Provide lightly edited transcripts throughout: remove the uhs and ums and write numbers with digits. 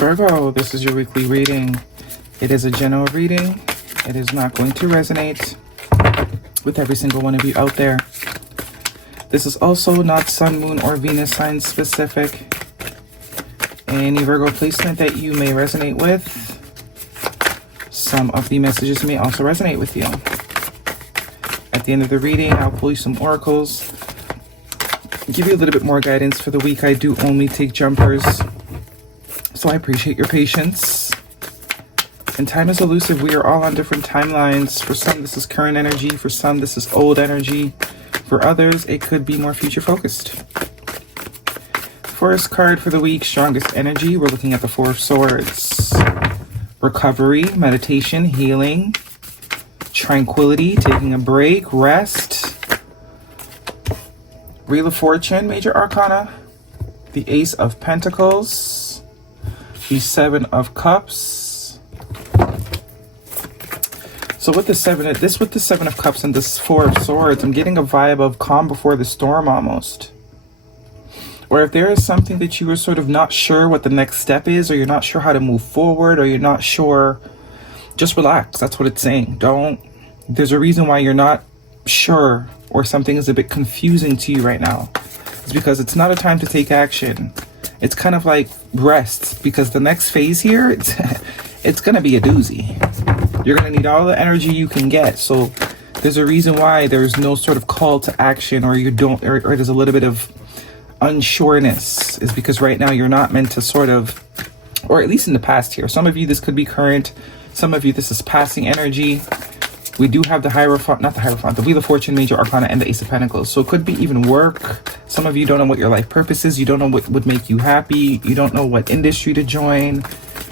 Virgo, this is your weekly reading. It is a general reading. It is not going to resonate with every single one of you out there. This is also not Sun, Moon, or Venus sign specific. Any Virgo placement that you may resonate with, some of the messages may also resonate with you. At the end of the reading, I'll pull you some oracles, give you a little bit more guidance for the week. I do only take jumpers, so I appreciate your patience. And time is elusive. We are all on different timelines. For some, this is current energy. For some, this is old energy. For others, it could be more future focused. First card for the week, strongest energy. We're looking at the Four of Swords. Recovery, meditation, healing, tranquility, taking a break, rest. Wheel of Fortune, major arcana. The Ace of Pentacles. The Seven of Cups. So with the Seven of Cups and this Four of Swords, I'm getting a vibe of calm before the storm almost. Or if there is something that you are sort of not sure what the next step is, or you're not sure how to move forward, or you're not sure, just relax. That's what it's saying. There's a reason why you're not sure, or something is a bit confusing to you right now. It's because it's not a time to take action. It's kind of like rest, because the next phase here, it's going to be a doozy. You're going to need all the energy you can get. So there's a reason why there's no sort of call to action, or there's a little bit of unsureness, is because right now you're not meant to sort of, or at least in the past here. Some of you, this could be current. Some of you, this is passing energy. We do have the Hierophant, not the Hierophant, the Wheel of Fortune, major arcana, and the Ace of Pentacles. So it could be even work. Some of you don't know what your life purpose is. You don't know what would make you happy. You don't know what industry to join.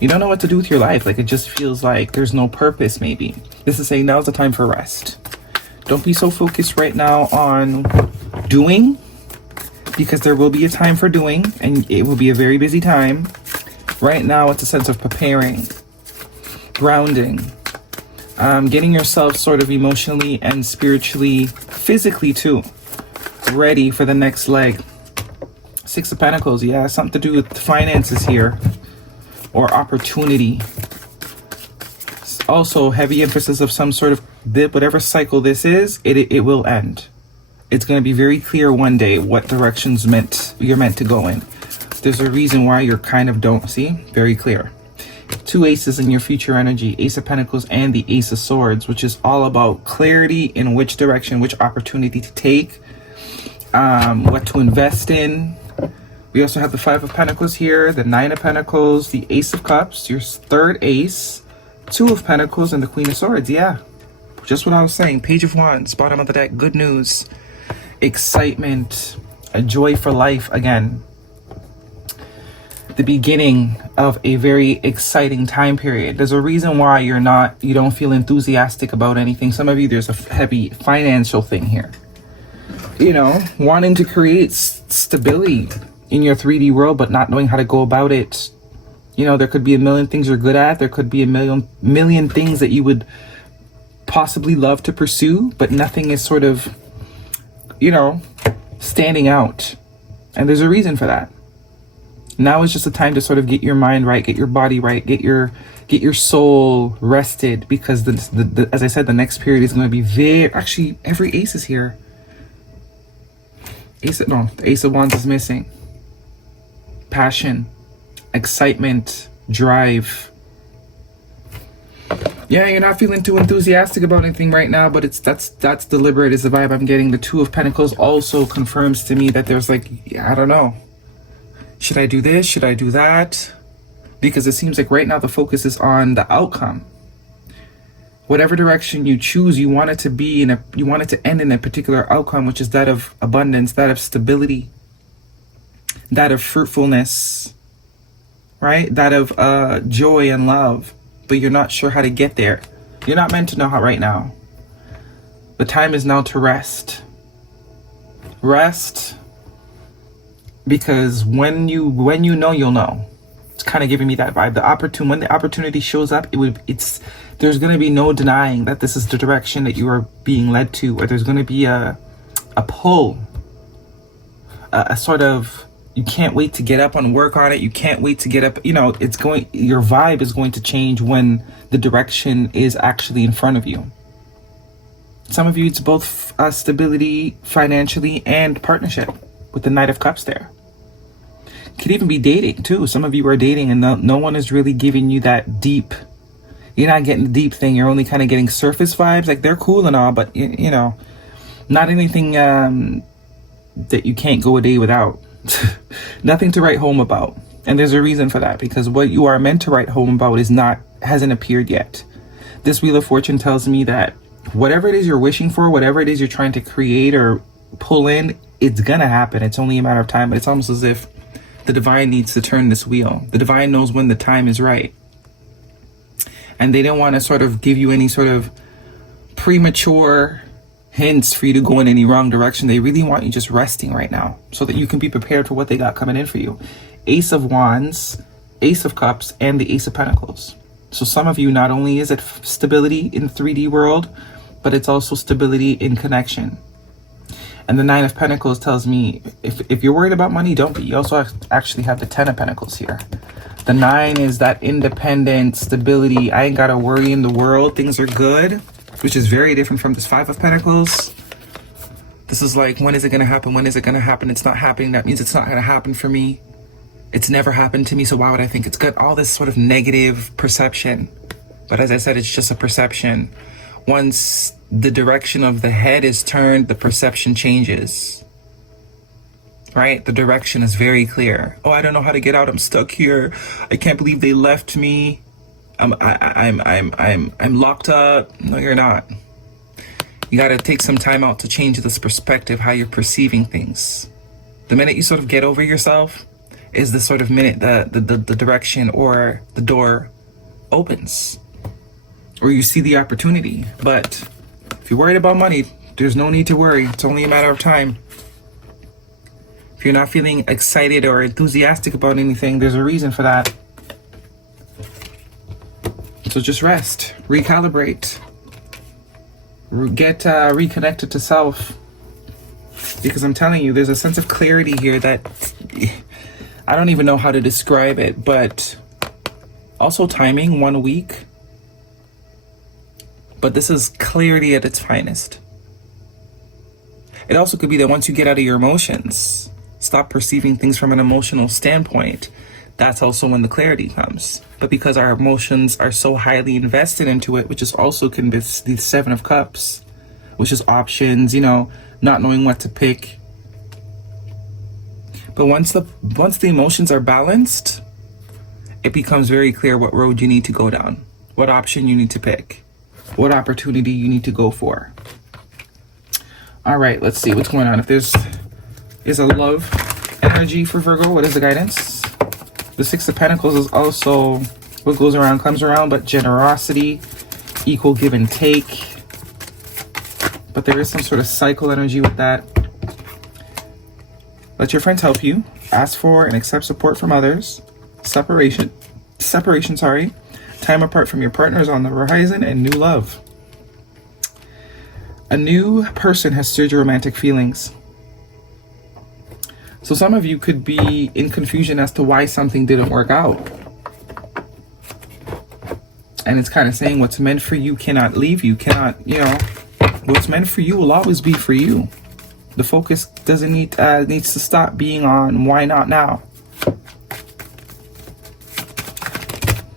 You don't know what to do with your life. Like, it just feels like there's no purpose, maybe. This is saying now's the time for rest. Don't be so focused right now on doing, because there will be a time for doing, and it will be a very busy time. Right now, it's a sense of preparing, grounding, getting yourself sort of emotionally and spiritually, physically too, ready for the next leg. Six of Pentacles, yeah, something to do with finances here, or opportunity. Also, heavy emphasis of some sort of, whatever cycle this is, it will end. It's going to be very clear one day what directions you're meant to go in. There's a reason why you're kind of don't see. Very clear. Two aces in your future energy, Ace of Pentacles and the Ace of Swords, which is all about clarity in which direction, which opportunity to take, what to invest in. We also have the Five of Pentacles here, the Nine of Pentacles, the Ace of Cups, your third ace, Two of Pentacles, and the Queen of Swords. Yeah, just what I was saying. Page of Wands, bottom of the deck, good news, excitement, a joy for life again. The beginning of a very exciting time period. There's a reason why you don't feel enthusiastic about anything. Some of you, there's a heavy financial thing here. You know, wanting to create stability in your 3D world, but not knowing how to go about it. You know, there could be a million things you're good at. There could be a million things that you would possibly love to pursue, but nothing is sort of, you know, standing out. And there's a reason for that. Now is just a time to sort of get your mind right, get your body right, get your soul rested, because as I said, the next period is going to be actually every ace is here. The Ace of Wands is missing. Passion, excitement, drive. Yeah, you're not feeling too enthusiastic about anything right now, but that's deliberate is the vibe I'm getting. The Two of Pentacles also confirms to me that there's like, I don't know. Should I do this? Should I do that? Because it seems like right now the focus is on the outcome. Whatever direction you choose, you want it to end in a particular outcome, which is that of abundance, that of stability, that of fruitfulness, right? That of joy and love, but you're not sure how to get there. You're not meant to know how right now. The time is now to rest. Rest, because when you know, you'll know. It's kind of giving me that vibe. When the opportunity shows up, there's going to be no denying that this is the direction that you are being led to, or there's going to be a pull, a sort of You can't wait to get up and work on it. You can't wait to get up. You know, your vibe is going to change when the direction is actually in front of you. Some of you, it's both stability financially and partnership with the Knight of Cups there. Could even be dating too. Some of you are dating and no one is really giving you that deep. You're not getting the deep thing. You're only kind of getting surface vibes. Like, they're cool and all, but you know, not anything that you can't go a day without. Nothing to write home about. And there's a reason for that, because what you are meant to write home about hasn't appeared yet. This Wheel of Fortune tells me that whatever it is you're wishing for, whatever it is you're trying to create or pull in, it's gonna happen. It's only a matter of time. But it's almost as if the divine needs to turn this wheel. The divine knows when the time is right. And they don't want to sort of give you any sort of premature hints for you to go in any wrong direction. They really want you just resting right now so that you can be prepared for what they got coming in for you. Ace of Wands, Ace of Cups, and the Ace of Pentacles. So some of you, not only is it stability in the 3D world, but it's also stability in connection. And the Nine of Pentacles tells me, if you're worried about money, don't be. You also actually have the Ten of Pentacles here. The 9 is that independent stability. I ain't got to worry in the world. Things are good, which is very different from this 5 of Pentacles. This is like, when is it going to happen? When is it going to happen? It's not happening. That means it's not going to happen for me. It's never happened to me, so why would I think it's good? All this sort of negative perception. But as I said, it's just a perception. Once the direction of the head is turned, the perception changes. Right? The direction is very clear. Oh, I don't know how to get out. I'm stuck here. I can't believe they left me. I'm locked up. No, you're not. You got to take some time out to change this perspective, how you're perceiving things. The minute you sort of get over yourself is the sort of minute the direction or the door opens, or you see the opportunity. But if you're worried about money, there's no need to worry. It's only a matter of time. If you're not feeling excited or enthusiastic about anything, there's a reason for that. So just rest, recalibrate, get reconnected to self. Because I'm telling you, there's a sense of clarity here that I don't even know how to describe it, but also timing, 1 week. But this is clarity at its finest. It also could be that once you get out of your emotions, stop perceiving things from an emotional standpoint, that's also when the clarity comes. But because our emotions are so highly invested into it, which is also can be the 7 of Cups, which is options, you know, not knowing what to pick. But once the emotions are balanced, it becomes very clear what road you need to go down, what option you need to pick, what opportunity you need to go for. All right, let's see what's going on. If there's a love energy for Virgo, what is the guidance? The 6 of Pentacles is also what goes around comes around, but generosity, equal give and take. But there is some sort of cycle energy with that. Let your friends help you. Ask for and accept support from others. Separation, sorry. Time apart from your partners on the horizon, and new love. A new person has stirred your romantic feelings. So some of you could be in confusion as to why something didn't work out. And it's kind of saying what's meant for you cannot leave you, what's meant for you will always be for you. The focus needs to stop being on why not now.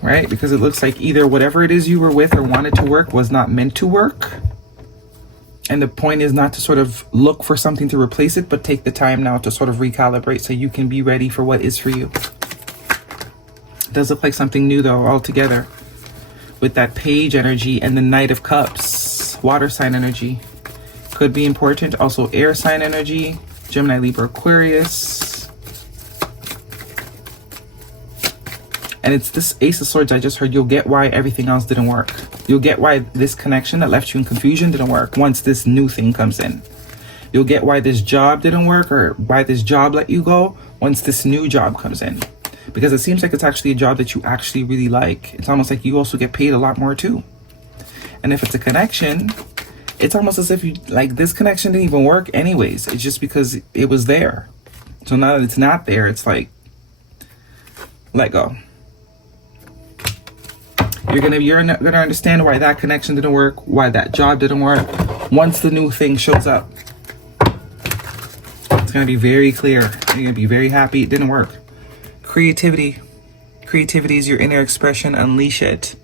Right? Because it looks like either whatever it is you were with or wanted to work was not meant to work. And the point is not to sort of look for something to replace it, but take the time now to sort of recalibrate so you can be ready for what is for you. It does look like something new though, altogether. With that Page energy and the Knight of Cups, water sign energy. Could be important. Also air sign energy, Gemini, Libra, Aquarius. And it's this Ace of Swords I just heard. You'll get why everything else didn't work. You'll get why this connection that left you in confusion didn't work once this new thing comes in. You'll get why this job didn't work or why this job let you go once this new job comes in. Because it seems like it's actually a job that you actually really like. It's almost like you also get paid a lot more too. And if it's a connection, it's almost as if you like this connection didn't even work anyways. It's just because it was there. So now that it's not there, it's like, let go. You're gonna understand why that connection didn't work, why that job didn't work. Once the new thing shows up, it's gonna be very clear. You're gonna be very happy it didn't work. Creativity. Creativity is your inner expression. Unleash it.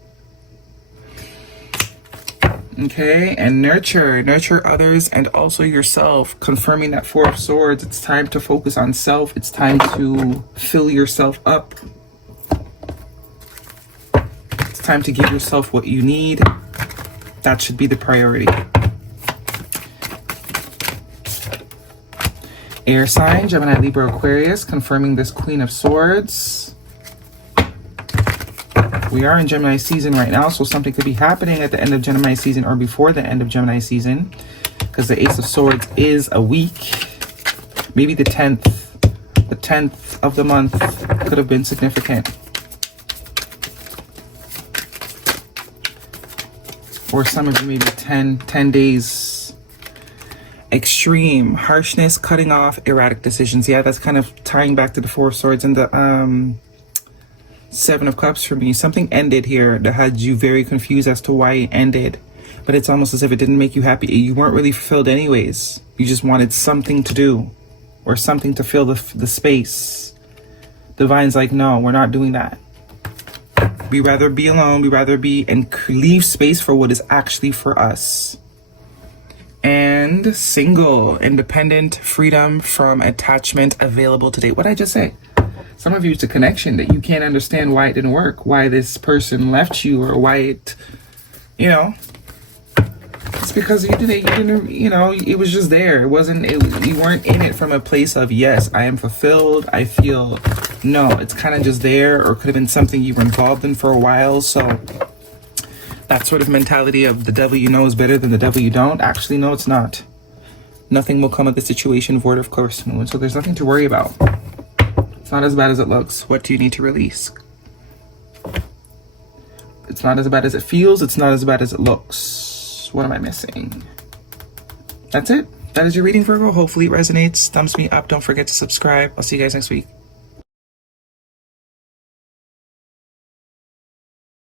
Okay, and nurture others and also yourself. Confirming that Four of Swords. It's time to focus on self. It's time to fill yourself up. It's time to give yourself what you need. That should be the priority. Air sign, Gemini, Libra, Aquarius, confirming this Queen of Swords. We are in Gemini season right now, so something could be happening at the end of Gemini season or before the end of Gemini season, because the Ace of Swords is a week. Maybe the 10th of the month could have been significant. Or some of you maybe 10 days. Extreme harshness, cutting off, erratic decisions. Yeah, that's kind of tying back to the Four of Swords and the Seven of Cups for me. Something ended here that had you very confused as to why it ended, but it's almost as if it didn't make you happy. You weren't really fulfilled anyways. You just wanted something to do or something to fill the space. Divine's like, no, we're not doing that. We rather be alone. We rather be and leave space for what is actually for us. And single, independent, freedom from attachment, available to date. What did I just say? Some of you, it's a connection that you can't understand why it didn't work, why this person left you, or why it, you know, it's because you didn't, you know, it was just there. It wasn't, you weren't in it from a place of, yes, I am fulfilled, I feel, no, it's kind of just there, or could have been something you were involved in for a while. So that sort of mentality of the devil you know is better than the devil you don't. Actually, no, it's not. Nothing will come of the situation void of course moon. So there's nothing to worry about. It's not as bad as it looks. What do you need to release? It's not as bad as it feels. It's not as bad as it looks. What am I missing? That's it. That is your reading, Virgo. Hopefully it resonates. Thumbs me up. Don't forget to subscribe. I'll see you guys next week.